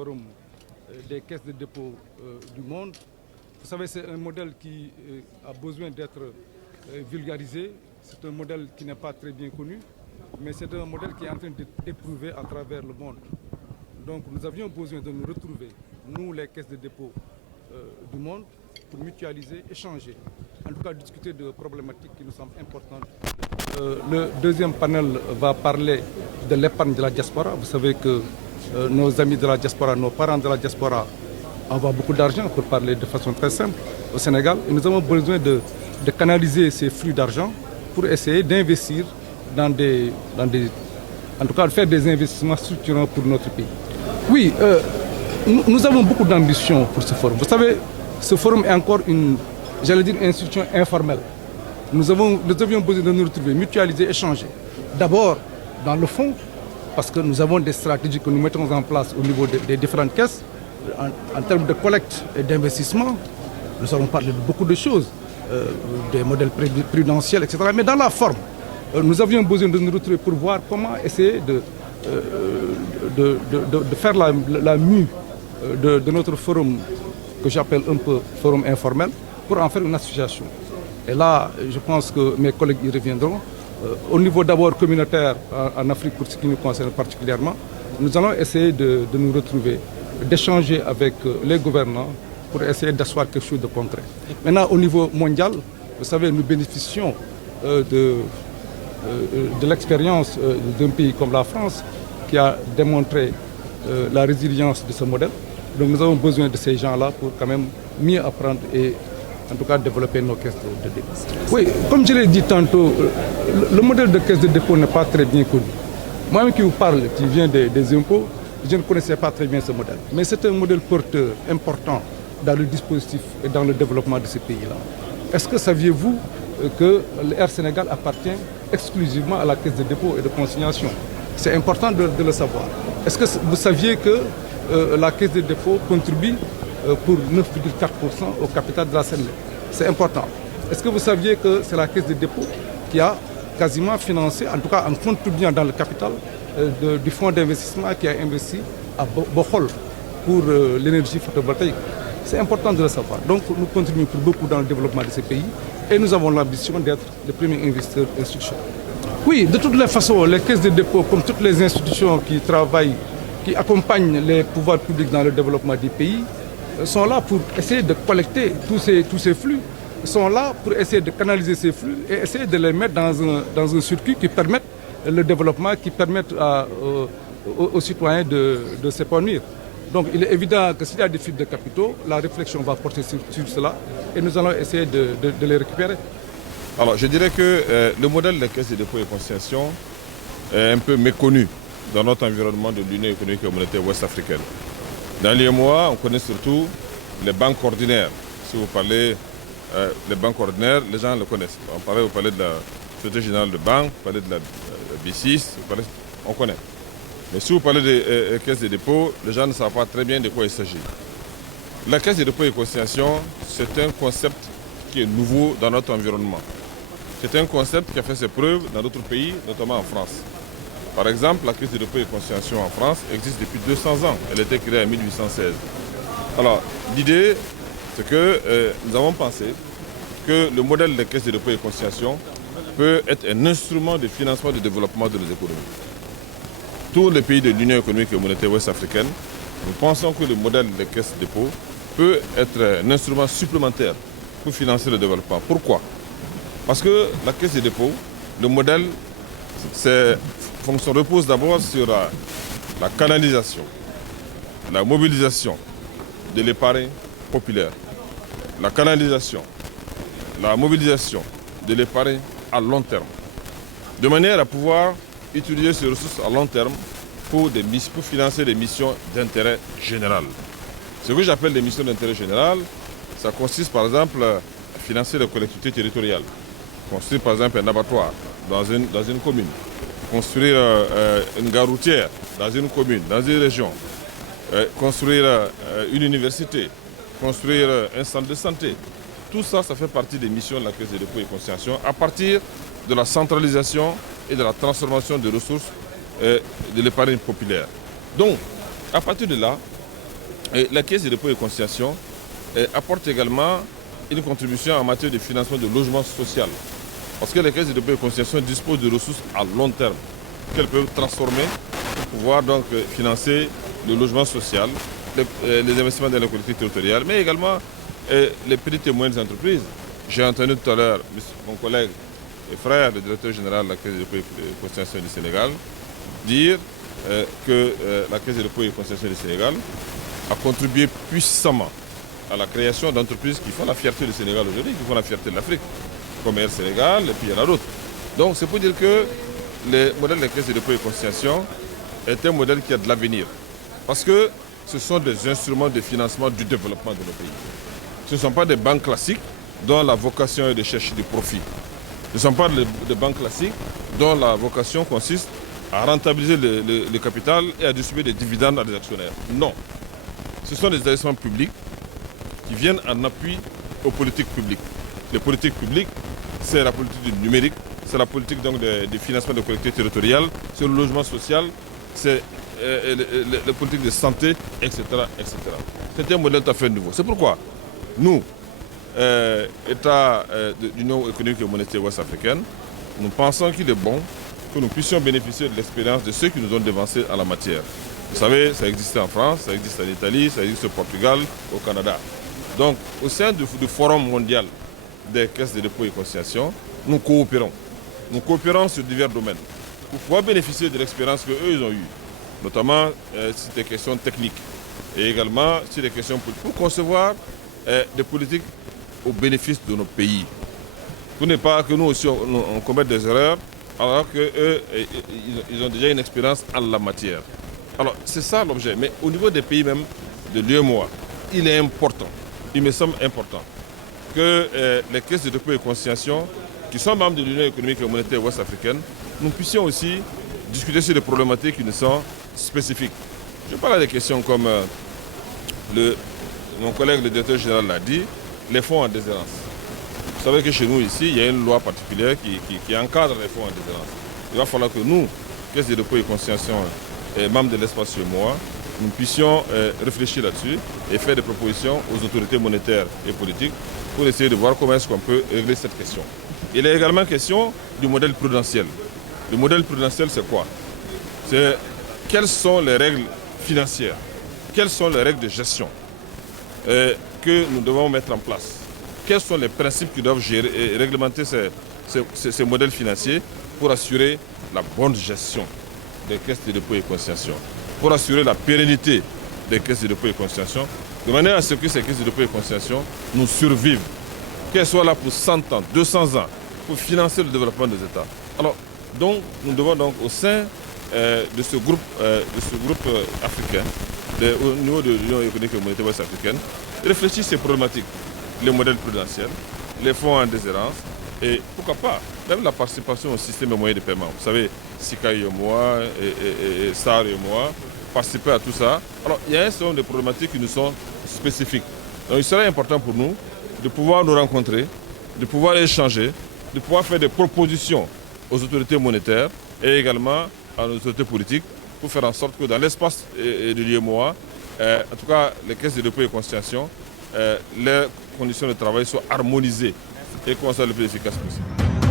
forum des caisses de dépôt du monde. Vous savez, c'est un modèle qui a besoin d'être vulgarisé. C'est un modèle qui n'est pas très bien connu, mais c'est un modèle qui est en train d'éprouver à travers le monde. Donc nous avions besoin de nous retrouver, nous les caisses de dépôt du monde, pour mutualiser, échanger, en tout cas discuter de problématiques qui nous semblent importantes. Le deuxième panel va parler de l'épargne de la diaspora. Vous savez que nos amis de la diaspora, nos parents de la diaspora envoient beaucoup d'argent, pour parler de façon très simple, au Sénégal. Et nous avons besoin de canaliser ces flux d'argent pour essayer d'investir en tout cas de faire des investissements structurants pour notre pays. Oui, nous avons beaucoup d'ambition pour ce forum. Vous savez, ce forum est encore une institution informelle. Nous avions besoin de nous retrouver, mutualiser, échanger. D'abord, dans le fond, parce que nous avons des stratégies que nous mettons en place au niveau des différentes caisses, en termes de collecte et d'investissement. Nous allons parler de beaucoup de choses, des modèles prudentiels, etc. Mais dans la forme, nous avions besoin de nous retrouver pour voir comment essayer de faire la mue de notre forum, que j'appelle un peu forum informel, pour en faire une association. Et là, je pense que mes collègues y reviendront. Au niveau d'abord communautaire en Afrique, pour ce qui nous concerne particulièrement, nous allons essayer de nous retrouver, d'échanger avec les gouvernants pour essayer d'asseoir quelque chose de concret. Maintenant, au niveau mondial, vous savez, nous bénéficions de l'expérience d'un pays comme la France qui a démontré la résilience de ce modèle. Donc nous avons besoin de ces gens-là pour quand même mieux apprendre et en tout cas développer nos caisses de dépôt. Oui, comme je l'ai dit tantôt, le modèle de caisse de dépôt n'est pas très bien connu. Moi-même qui vous parle, qui vient des impôts, je ne connaissais pas très bien ce modèle. Mais c'est un modèle porteur, important dans le dispositif et dans le développement de ce pays-là. Est-ce que saviez-vous que l'Air Sénégal appartient exclusivement à la caisse de dépôt et de consignation? C'est important de le savoir. Est-ce que vous saviez que la caisse de dépôt contribue pour 9,4% au capital de la Sénélec? C'est important. Est-ce que vous saviez que c'est la caisse de dépôt qui a quasiment financé, en tout cas en contribuant dans le capital du fonds d'investissement qui a investi à Bohol pour l'énergie photovoltaïque? C'est important de le savoir. Donc nous contribuons pour beaucoup dans le développement de ces pays et nous avons l'ambition d'être le premier investisseur institutionnel. Oui, de toutes les façons, les caisses de dépôt, comme toutes les institutions qui travaillent, qui accompagnent les pouvoirs publics dans le développement des pays, sont là pour essayer de collecter tous ces flux, sont là pour essayer de canaliser ces flux et essayer de les mettre dans un circuit qui permette le développement, qui permette aux citoyens de s'épanouir. Donc il est évident que s'il y a des fuites de capitaux, la réflexion va porter sur cela et nous allons essayer de les récupérer. Alors je dirais que le modèle des caisses de dépôt et consignation est un peu méconnu dans notre environnement de l'Union économique et monétaire ouest-africaine. Dans les mois, on connaît surtout les banques ordinaires. Si vous parlez des banques ordinaires, les gens le connaissent. Vous parlez de la Société Générale de Banque, vous parlez de la B6, on connaît. Mais si vous parlez des caisses de dépôt, les gens ne savent pas très bien de quoi il s'agit. La caisse de dépôt et consignation, c'est un concept qui est nouveau dans notre environnement. C'est un concept qui a fait ses preuves dans d'autres pays, notamment en France. Par exemple, la caisse de dépôt et consignation en France existe depuis 200 ans. Elle a été créée en 1816. Alors, l'idée, c'est que nous avons pensé que le modèle des caisses de dépôt et consignation peut être un instrument de financement du développement de nos économies. Tous les pays de l'Union économique et monétaire ouest-africaine, nous pensons que le modèle des caisses de dépôt peut être un instrument supplémentaire pour financer le développement. Pourquoi? Parce que la caisse de dépôt, le modèle, repose d'abord sur la canalisation, la mobilisation de l'épargne populaire, la canalisation, la mobilisation de l'épargne à long terme, de manière à pouvoir utiliser ces ressources à long terme pour financer des missions d'intérêt général. Ce que j'appelle des missions d'intérêt général, ça consiste par exemple à financer les collectivités territoriales, construire par exemple un abattoir dans une commune, construire une gare routière dans une commune, dans une région, construire une université, construire un centre de santé. Tout ça, ça fait partie des missions de la Caisse de dépôt et consignation à partir de la centralisation et de la transformation des ressources de l'épargne populaire. Donc, à partir de là, Et la Caisse de dépôt et consignation apporte également une contribution en matière de financement de logement social. Parce que les caisses de dépôt et consignation disposent de ressources à long terme qu'elles peuvent transformer pour pouvoir donc financer le logement social, les investissements dans les collectivités territoriales, mais également les petites et moyennes entreprises. J'ai entendu tout à l'heure mon collègue et frère, le directeur général de la Caisse de dépôt et consignation du Sénégal, dire que la Caisse de dépôt et consignation du Sénégal a contribué puissamment à la création d'entreprises qui font la fierté du Sénégal aujourd'hui, qui font la fierté de l'Afrique, comme Air Sénégal, et puis il y en a d'autres. Donc c'est pour dire que le modèle de la Caisse de dépôt et consignation est un modèle qui a de l'avenir. Parce que ce sont des instruments de financement du développement de nos pays. Ce ne sont pas des banques classiques dont la vocation est de chercher du profit. Ce ne sont pas des banques classiques dont la vocation consiste à rentabiliser le capital et à distribuer des dividendes à des actionnaires. Non. Ce sont des investissements publics qui viennent en appui aux politiques publiques. Les politiques publiques, c'est la politique du numérique, c'est la politique donc du financement des collectivités territoriales, c'est le logement social, c'est les politiques de santé, etc., etc. C'est un modèle tout à fait nouveau. C'est pourquoi nous, État de l'Union économique et monétaire ouest-africaine, nous pensons qu'il est bon que nous puissions bénéficier de l'expérience de ceux qui nous ont devancés en la matière. Vous savez, ça existe en France, ça existe en Italie, ça existe au Portugal, au Canada. Donc, au sein du Forum mondial des caisses de dépôt et consignation, nous coopérons. Nous coopérons sur divers domaines pour pouvoir bénéficier de l'expérience qu'eux ils ont eue, notamment sur des questions techniques et également sur des questions politiques, pour concevoir des politiques au bénéfice de nos pays. Pour ne pas que nous aussi on commette des erreurs alors qu'eux ils ont déjà une expérience en la matière. Alors c'est ça l'objet, mais au niveau des pays même de l'UEMOA, il est important, il me semble important que les caisses de dépôt et consignation qui sont membres de l'Union économique et monétaire ouest-africaine, nous puissions aussi discuter sur des problématiques qui nous sont spécifiques. Je parle des questions comme mon collègue le directeur général l'a dit, les fonds en déshérence. Vous savez que chez nous ici, il y a une loi particulière qui encadre les fonds en déshérence. Il va falloir que nous, caisses de dépôt et consignation et membres de l'espace UEMOA, nous puissions réfléchir là-dessus et faire des propositions aux autorités monétaires et politiques pour essayer de voir comment est-ce qu'on peut régler cette question. Il est également question du modèle prudentiel. Le modèle prudentiel, c'est quoi? C'est quelles sont les règles financières, quelles sont les règles de gestion que nous devons mettre en place. Quels sont les principes qui doivent gérer et réglementer ces modèles financiers pour assurer la bonne gestion des caisses de dépôt et consignation, pour assurer la pérennité des caisses de dépôt et consignation, de manière à ce que ces caisses de dépôt et consignation nous survivent, qu'elles soient là pour 100 ans, 200 ans, pour financer le développement des États. Alors, donc, nous devons donc au sein de ce groupe africain, au niveau de l'Union économique et monétaire ouest-africaine, réfléchir ces problématiques, les modèles prudentiels, les fonds en déshérence et pourquoi pas même la participation au système de moyens de paiement. Vous savez, SICA UEMOA et SAR UEMOA, participer à tout ça. Alors, il y a un certain nombre de problématiques qui nous sont spécifiques. Donc, il serait important pour nous de pouvoir nous rencontrer, de pouvoir échanger, de pouvoir faire des propositions aux autorités monétaires et également à nos autorités politiques pour faire en sorte que dans l'espace de l'UEMOA, en tout cas les caisses de dépôt et consignation, les conditions de travail soient harmonisées et qu'on soit le plus efficace possible.